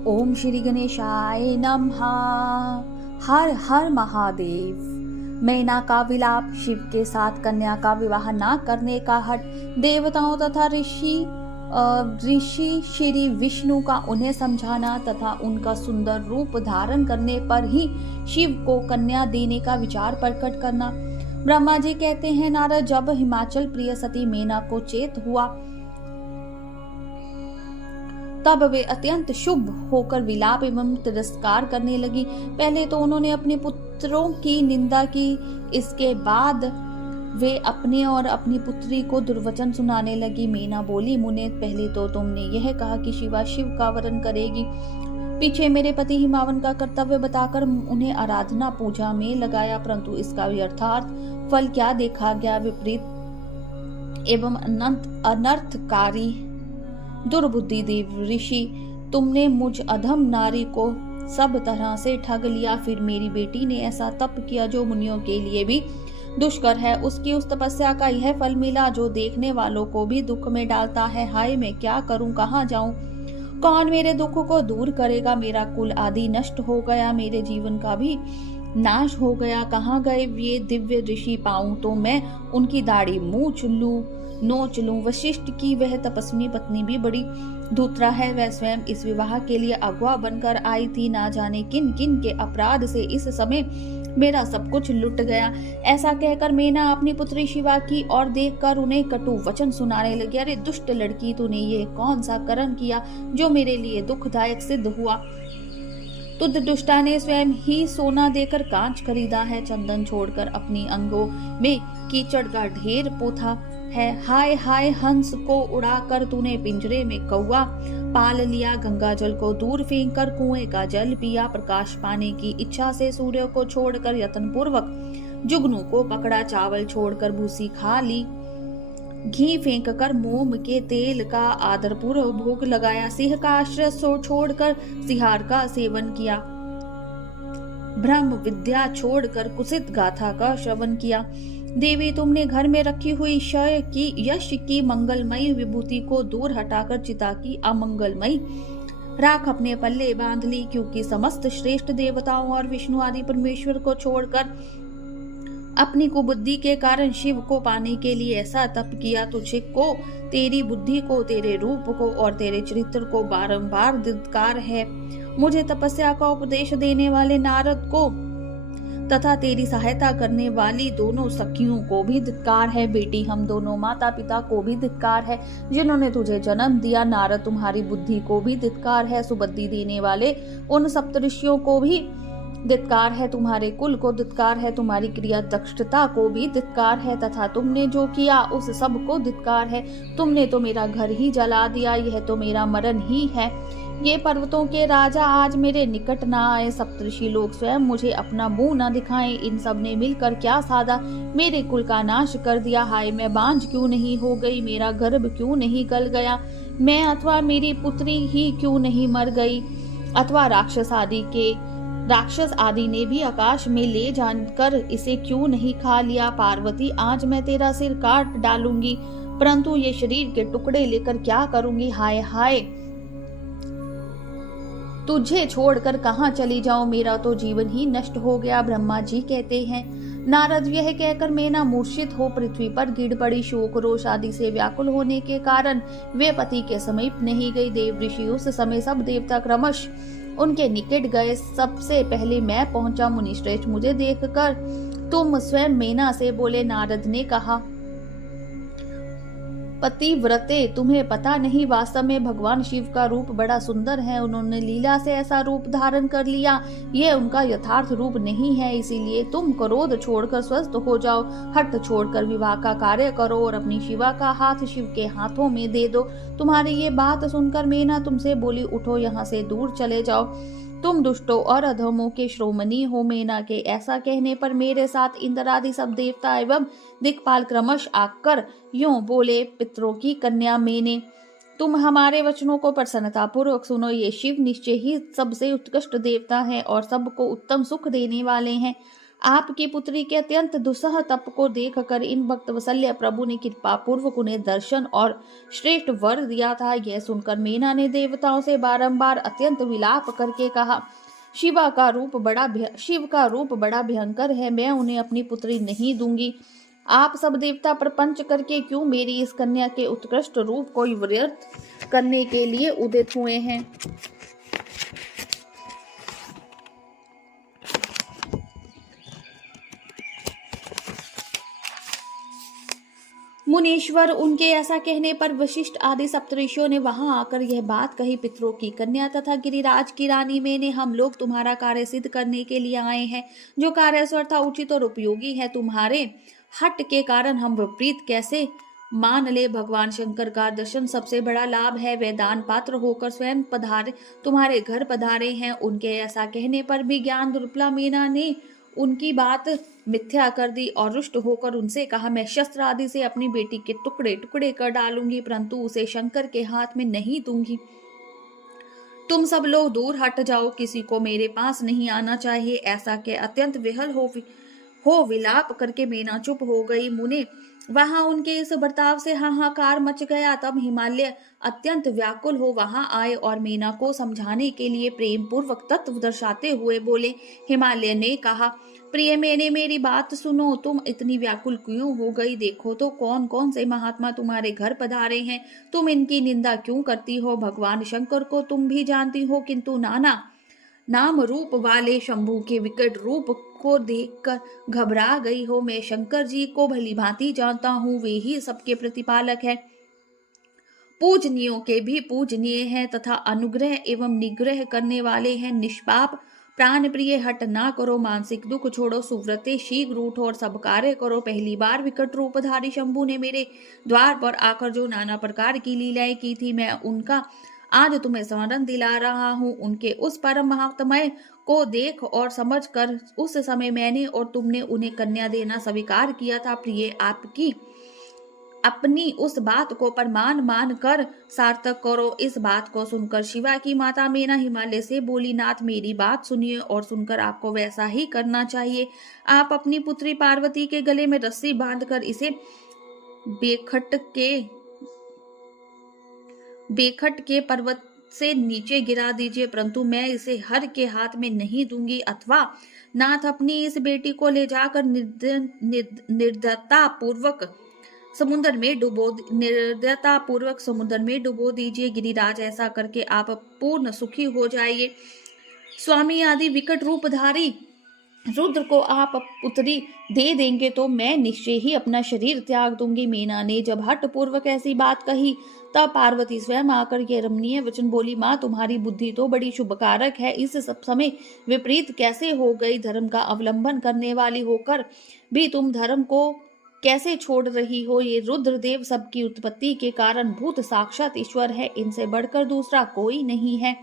ओम श्री गणेशाय नमः। हर हर महादेव। मैना का विलाप, शिव के साथ कन्या का विवाह न करने का हठ, देवताओं तथा ऋषि श्री विष्णु का उन्हें समझाना तथा उनका सुंदर रूप धारण करने पर ही शिव को कन्या देने का विचार प्रकट करना। ब्रह्मा जी कहते हैं, नारद, जब हिमाचल प्रिय सती मैना को चेत हुआ तब वे अत्यंत शुभ होकर विलाप एवं तिरस्कार करने लगी। पहले तो उन्होंने अपने पुत्रों की निंदा की, इसके बाद वे अपने और अपनी पुत्री को दुर्वचन सुनाने लगी। मैना बोली, मुने, पहले तो तुमने यह कहा कि शिवा शिव का वरण करेगी, पीछे मेरे पति हिमावन का कर्तव्य बताकर उन्हें आराधना पूजा में लगाया, परंतु इसका व्यर्थार्थ फल क्या देखा गया? विपरीत एवं अनर्थकारी दुर्बुद्धि देव ऋषि, तुमने मुझ अधम नारी को सब तरह से ठग लिया। फिर मेरी बेटी ने ऐसा तप किया जो मुनियों के लिए भी दुष्कर है। उसकी उस तपस्या का यह फल मिला जो देखने वालों को भी दुख में डालता है। हाय, मैं क्या करूं, कहां जाऊं, कौन मेरे दुख को दूर करेगा? मेरा कुल आदि नष्ट हो गया, मेरे जीवन का भी नाश हो गया। कहाँ गए ये दिव्य ऋषि? पाऊं तो मैं उनकी दाढ़ी नोच लूं। वशिष्ठ की वह तपस्विनी पत्नी भी बड़ी धूर्ता है, वह स्वयं इस विवाह के लिए अगवा बनकर आई थी। ना जाने किन किन के अपराध से इस समय मेरा सब कुछ लुट गया। ऐसा कहकर मैना अपनी पुत्री शिवा की ओर देखकर उन्हें कटु वचन सुनाने लगी। अरे दुष्ट लड़की, तूने ये कौन सा कर्म किया जो मेरे लिए दुखदायक सिद्ध हुआ? तुद दुष्टा ने स्वयं ही सोना देकर कांच खरीदा है, चंदन छोड़कर अपनी अंगों में कीचड़ का ढेर पोथा है। हाय हाय, हंस को उड़ाकर तूने पिंजरे में कौवा पाल लिया, गंगा जल को दूर फेंक कर कुएं का जल पिया, प्रकाश पाने की इच्छा से सूर्य को छोड़कर यत्न पूर्वक जुगनू को पकड़ा, चावल छोड़कर भूसी खा ली, घी फेंक कर मोम के तेल का आदरपूर्वक भोग लगाया, सिंह का आश्रय छोड़कर सिहार का सेवन किया, ब्रह्म विद्या छोड़कर कुसित गाथा का श्रवण किया। देवी, तुमने घर में रखी हुई क्षय की यश की मंगलमयी विभूति को दूर हटाकर चिता की अमंगलमयी राख अपने पल्ले बांध ली, क्योंकि समस्त श्रेष्ठ देवताओं और विष्णु आदि परमेश्वर को छोड़कर अपनी कुबुद्धि के कारण शिव को पाने के लिए ऐसा तप किया। तुझे को, तेरी बुद्धि को, तेरे रूप को और तेरे चरित्र को बारंबार धिक्कार है। मुझे तपस्या का उपदेश देने वाले नारद को तथा तेरी सहायता करने वाली दोनों सखियों को भी धिक्कार है। बेटी, हम दोनों माता पिता को भी धिक्कार है जिन्होंने तुझे जन्म दिया। नारद, तुम्हारी बुद्धि को भी धिक्कार है। सुबुद्धि देने वाले उन सप्तऋषियों को भी धिक्कार है। तुम्हारे कुल को धिक्कार है। तुम्हारी क्रिया दक्षता को भी धिक्कार है तथा तुमने जो किया उस सब को धिक्कार है। तुमने तो मेरा घर ही जला दिया, यह तो मेरा मरण ही है। ये पर्वतों के राजा आज मेरे निकट न आए, सप्तऋषि लोग स्वयं मुझे अपना मुंह न दिखाएं, इन सब ने मिलकर क्या साधा, मेरे कुल का नाश कर दिया। हाय, मैं बांझ क्यों नहीं हो गई, मेरा गर्भ क्यों नहीं गल गया, मैं अथवा मेरी पुत्री ही क्यों नहीं मर गई, अथवा राक्षस आदि ने भी आकाश में ले जाकर इसे क्यों नहीं खा लिया। पार्वती, आज मैं तेरा सिर काट डालूंगी, परंतु ये शरीर के टुकड़े लेकर क्या करूंगी। हाय हाय, तुझे छोड़कर कहां चली जाऊं, मेरा तो जीवन ही नष्ट हो गया। ब्रह्मा जी कहते हैं, नारद, यह कहकर मैना मूर्छित हो पृथ्वी पर गिर पड़ी। शोक रोष आदि से व्याकुल होने के कारण वे पति के समीप नहीं गई। देव ऋषि उस समय सब देवता क्रमश उनके निकट गए। सबसे पहले मैं पहुंचा। मुनिश्रेष्ठ, मुझे देखकर तुम स्वयं मैना से बोले। नारद ने कहा, पतिव्रते, तुम्हें पता नहीं, वास्तव में भगवान शिव का रूप बड़ा सुंदर है। उन्होंने लीला से ऐसा रूप धारण कर लिया, यह उनका यथार्थ रूप नहीं है। इसीलिए तुम क्रोध छोड़कर स्वस्थ हो जाओ, हठ छोड़कर विवाह का कार्य करो और अपनी शिवा का हाथ शिव के हाथों में दे दो। तुम्हारी ये बात सुनकर मैना तुमसे बोली, उठो, यहाँ से दूर चले जाओ, तुम दुष्टों और अधमों के श्रोमणी हो। मैना के ऐसा कहने पर मेरे साथ इंद्र आदि सब देवता एवं दिक्पाल क्रमश आकर यूं बोले, पितरों की कन्या मैंने, तुम हमारे वचनों को प्रसन्नता पूर्वक सुनो। ये शिव निश्चय ही सबसे उत्कृष्ट देवता है और सबको उत्तम सुख देने वाले हैं। आपकी पुत्री के अत्यंत दुस्सह तप को देखकर इन भक्त वत्सल्य प्रभु ने कृपा पूर्वक उन्हें दर्शन और श्रेष्ठ वर दिया था। यह सुनकर मीना ने देवताओं से बारंबार अत्यंत विलाप करके कहा, शिव का रूप बड़ा भयंकर है, मैं उन्हें अपनी पुत्री नहीं दूंगी। आप सब देवता प्रपंच करके क्यों मेरी इस कन्या के उत्कृष्ट रूप को व्यर्थ करने के लिए उदित हुए हैं। मुनीश्वर, उनके ऐसा कहने पर वशिष्ठ आदि सप्तऋषियों ने वहां आकर यह बात कही, पितरों की कन्या तथा गिरिराज की रानी मैंने हम लोग तुम्हारा कार्य सिद्ध करने के लिए आए हैं, जो कार्य सर्वथा उचित और उपयोगी है। तुम्हारे हट के कारण हम विपरीत कैसे मान ले। भगवान शंकर का दर्शन सबसे बड़ा लाभ है, वे दान पात्र होकर स्वयं तुम्हारे घर पधारे हैं। उनके ऐसा कहने पर भी ज्ञान दुर्बला मीना ने उनकी बात मिथ्या कर दी और रुष्ट होकर उनसे कहा, मैं शस्त्र आदि से अपनी बेटी के टुकड़े टुकड़े कर डालूंगी, परंतु उसे शंकर के हाथ में नहीं दूंगी। तुम सब लोग दूर हट जाओ, किसी को मेरे पास नहीं आना चाहिए। ऐसा के अत्यंत विहल हो विलाप करके मीना चुप हो गई। मुने वहां उनके इस बर्ताव से हाहाकार मच गया। तब हिमालय अत्यंत व्याकुल हो वहां आए और मीना को समझाने के लिए प्रेम पूर्वक तत्व दर्शाते हुए बोले। हिमालय ने कहा, प्रिय मैंने मेरी बात सुनो, तुम इतनी व्याकुल क्यों हो गई? देखो तो कौन कौन से महात्मा तुम्हारे घर पधारे हैं, तुम इनकी निंदा क्यों करती हो? भगवान शंकर को तुम भी जानती हो, किंतु नाना नाम रूप वाले शंभू के विकट रूप को देखकर घबरा गई हो। मैं शंकर जी को भली भांति जानता हूँ, वे ही सबके प्रतिपालक है, पूजनियों के भी पूजनीय हैं तथा अनुग्रह एवं निग्रह करने वाले हैं। निष्पाप प्राण प्रिय, हट ना करो, मानसिक दुख छोड़ो, सुव्रते शीघ्र उठो और सब कार्य करो। पहली बार विकट रूपधारी शंभू ने मेरे द्वार पर आकर जो नाना प्रकार की लीलाएं की थी, मैं उनका आज तुम्हें स्मरण दिला रहा हूँ। उनके उस परम महात्मय को देख और समझ कर उस समय मैंने और तुमने उन्हें कन्या देना स्वीकार किया था। प्रिय, आपकी अपनी उस बात को प्रमाण मान कर सार्थक करो। इस बात को सुनकर शिवा की माता मीना हिमालय से बोली, नाथ मेरी बात सुनिए और सुनकर आपको वैसा ही करना चाहिए। आप अपनी पुत्री पार्वती के गले में रस्सी बांधकर इसे बेखट के पर्वत से नीचे गिरा दीजिए, परंतु मैं इसे हर के हाथ में नहीं दूंगी। अथवा नाथ अपनी इस बेटी को ले जाकर निर्दयता पूर्वक समुद्र में डुबो दीजिए। गिरिराज, ऐसा करके आप पूर्ण सुखी हो जाइए। स्वामी आदि विकट रूपधारी रुद्र को आप पुत्री दे देंगे तो मैं निश्चय ही अपना शरीर त्याग दूंगी। मीना ने जब हट पूर्वक ऐसी बात कही, तब पार्वती स्वयं आकर के रमणीय वचन बोली, माँ तुम्हारी बुद्धि तो बड़ी शुभकारक है, इस सब समय विपरीत कैसे हो गई? धर्म का अवलंबन करने वाली होकर भी तुम धर्म को कैसे छोड़ रही हो? ये रुद्रदेव सबकी उत्पत्ति के कारण भूत साक्षात ईश्वर है, इनसे बढ़कर दूसरा कोई नहीं है।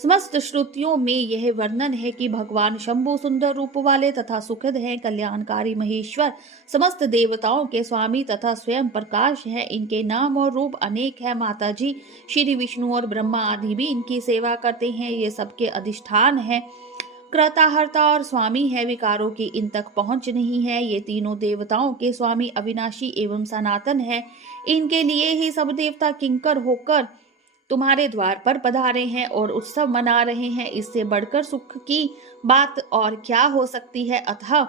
समस्त श्रुतियों में यह वर्णन है कि भगवान शंभु सुंदर रूप वाले तथा सुखद हैं, कल्याणकारी महेश्वर, समस्त देवताओं के स्वामी तथा स्वयं प्रकाश है। इनके नाम और रूप अनेक है। माता जी श्री विष्णु और ब्रह्मा आदि भी इनकी सेवा करते हैं, ये सबके अधिष्ठान है, कर्ता हर्ता और स्वामी है, विकारों की इन तक पहुंच नहीं है। ये तीनों देवताओं के स्वामी अविनाशी एवं सनातन है, इनके लिए ही सब देवता किंकर होकर तुम्हारे द्वार पर पधारे हैं और उत्सव मना रहे हैं। इससे बढ़कर सुख की बात और क्या हो सकती है? अतः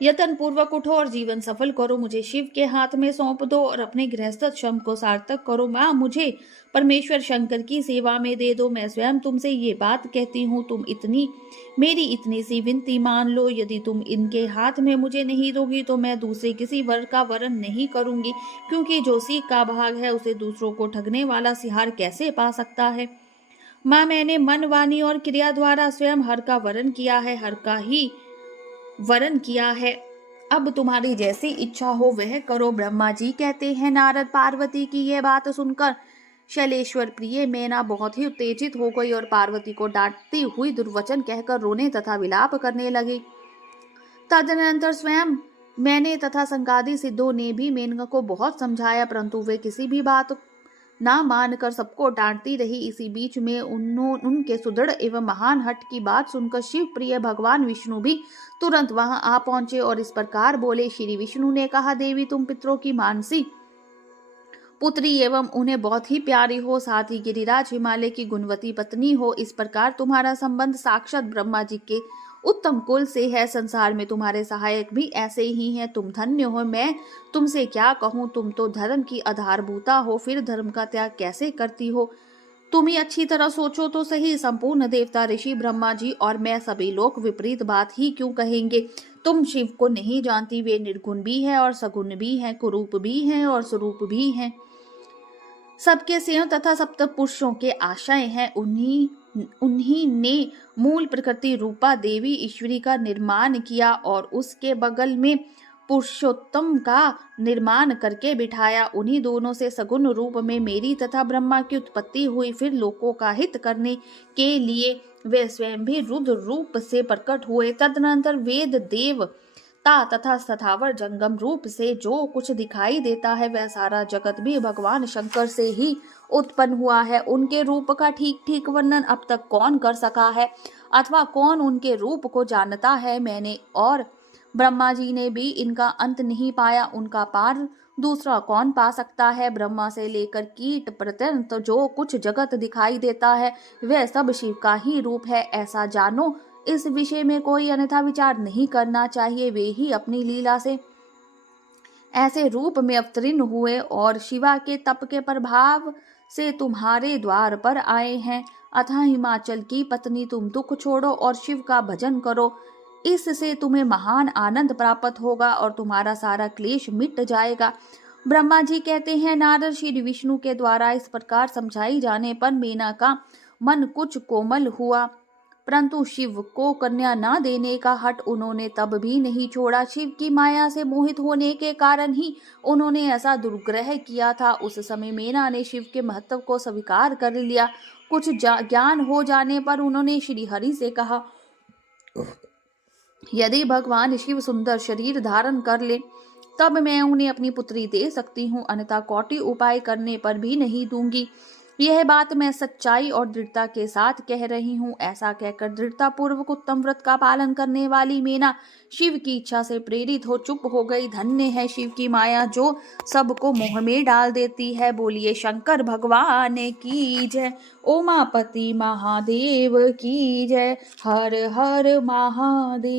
यत्न पूर्वक उठो और जीवन सफल करो, मुझे शिव के हाथ में सौंप दो और अपने गृहस्थ श्रम को सार्थक करो। माँ, मुझे परमेश्वर शंकर की सेवा में दे दो। मैं स्वयं तुमसे ये बात कहती हूँ, तुम मेरी इतनी सी विनती मान लो। यदि तुम इनके हाथ में मुझे नहीं दोगी तो मैं दूसरे किसी वर का वरण नहीं करूंगी, क्योंकि जो सीख का भाग है उसे दूसरों को ठगने वाला सिहार कैसे पा सकता है? माँ, मैंने मन, वाणी और क्रिया द्वारा स्वयं हर का वरण किया है, हर का ही वरण किया है। अब तुम्हारी जैसी इच्छा हो वह करो। ब्रह्मा जी कहते हैं, नारद पार्वती की यह बात सुनकर शैलेश्वर प्रिय मैना बहुत ही उत्तेजित हो गई और पार्वती को डांटती हुई दुर्वचन कहकर रोने तथा विलाप करने लगी। तदनंतर स्वयं मैंने तथा संगादि सिद्धों ने भी मेनका को बहुत समझाया, परंतु वे किसी भी बात ना मानकर सबको डांटती रही। इसी बीच में उनके सुदृढ़ एवं महान हट की बात सुनकर शिव प्रिय भगवान विष्णु भी तुरंत वहां आ पहुंचे और इस प्रकार बोले। श्री विष्णु ने कहा, देवी तुम पितरों की मानसी पुत्री एवं उन्हें बहुत ही प्यारी हो, साथ ही गिरिराज हिमालय की गुणवती पत्नी हो। इस प्रकार तुम्हारा संबंध साक्षात ब्रह्मा जी के उत्तम कुल से है। संसार में तुम्हारे सहायक भी ऐसे ही हैं। तुम धन्य हो, मैं तुमसे क्या कहूँ। तुम तो धर्म की आधारभूता हो, फिर धर्म का त्याग कैसे करती हो। तुम ही अच्छी तरह सोचो तो सही। संपूर्ण देवता, ऋषि, ब्रह्मा जी और मैं सभी लोग विपरीत बात ही क्यों कहेंगे। तुम शिव को नहीं जानती। वे निर्गुण भी है और सगुण भी हैं, कुरूप भी हैं और स्वरूप भी हैं, सबके संयोग तथा सप्त पुरुषों के आशय हैं। उन्हीं ने मूल प्रकृति रूपा देवी ईश्वरी का निर्माण किया और उसके बगल में पुरुषोत्तम का निर्माण करके बिठाया। उन्हीं दोनों से सगुण रूप में मेरी तथा ब्रह्मा की उत्पत्ति हुई। फिर लोकों का हित करने के लिए वे स्वयं भी रुद्र रूप से प्रकट हुए। तदनंतर वेद देव तथा स्थावर जंगम रूप से जो कुछ दिखाई देता है वह सारा जगत भी भगवान शंकर से ही उत्पन्न हुआ है। उनके रूप का ठीक ठीक वर्णन अब तक कौन कर सका है अथवा कौन उनके रूप को जानता है। मैंने और ब्रह्मा जी ने भी इनका अंत नहीं पाया। उनका पार दूसरा कौन पा सकता है। ब्रह्मा से लेकर कीट पर्यंत जो कुछ जगत दिखाई देता है वह सब शिव का ही रूप है, ऐसा जानो। इस विषय में कोई अन्यथा विचार नहीं करना चाहिए। वे ही अपनी लीला से ऐसे रूप में अवतीर्ण हुए और शिवा के तप के प्रभाव से तुम्हारे द्वार पर आए हैं। अतः हिमाचल की पत्नी, तुम दुख छोड़ो और शिव का भजन करो। इससे तुम्हें महान आनंद प्राप्त होगा और तुम्हारा सारा क्लेश मिट जाएगा। ब्रह्मा जी कहते हैं, नारद श्री विष्णु के द्वारा इस प्रकार समझाई जाने पर मेना का मन कुछ कोमल हुआ, परंतु शिव को कन्या न देने का हठ उन्होंने तब भी नहीं छोड़ा। शिव की माया से मोहित होने के कारण ही उन्होंने ऐसा दुर्ग्रह किया था। उस समय मेना ने शिव के महत्व को स्वीकार कर लिया। कुछ ज्ञान हो जाने पर उन्होंने श्री हरि से कहा, यदि भगवान शिव सुंदर शरीर धारण कर ले तब मैं उन्हें अपनी पुत्री दे सकती हूँ, अन्यथा कोटि उपाय करने पर भी नहीं दूंगी। यह बात मैं सच्चाई और दृढ़ता के साथ कह रही हूँ। ऐसा कहकर दृढ़ता पूर्वक उत्तम व्रत का पालन करने वाली मेना शिव की इच्छा से प्रेरित हो चुप हो गई। धन्य है शिव की माया जो सबको मोह में डाल देती है। बोलिए शंकर भगवान की जय, उमापति महादेव की जय, हर हर महादेव।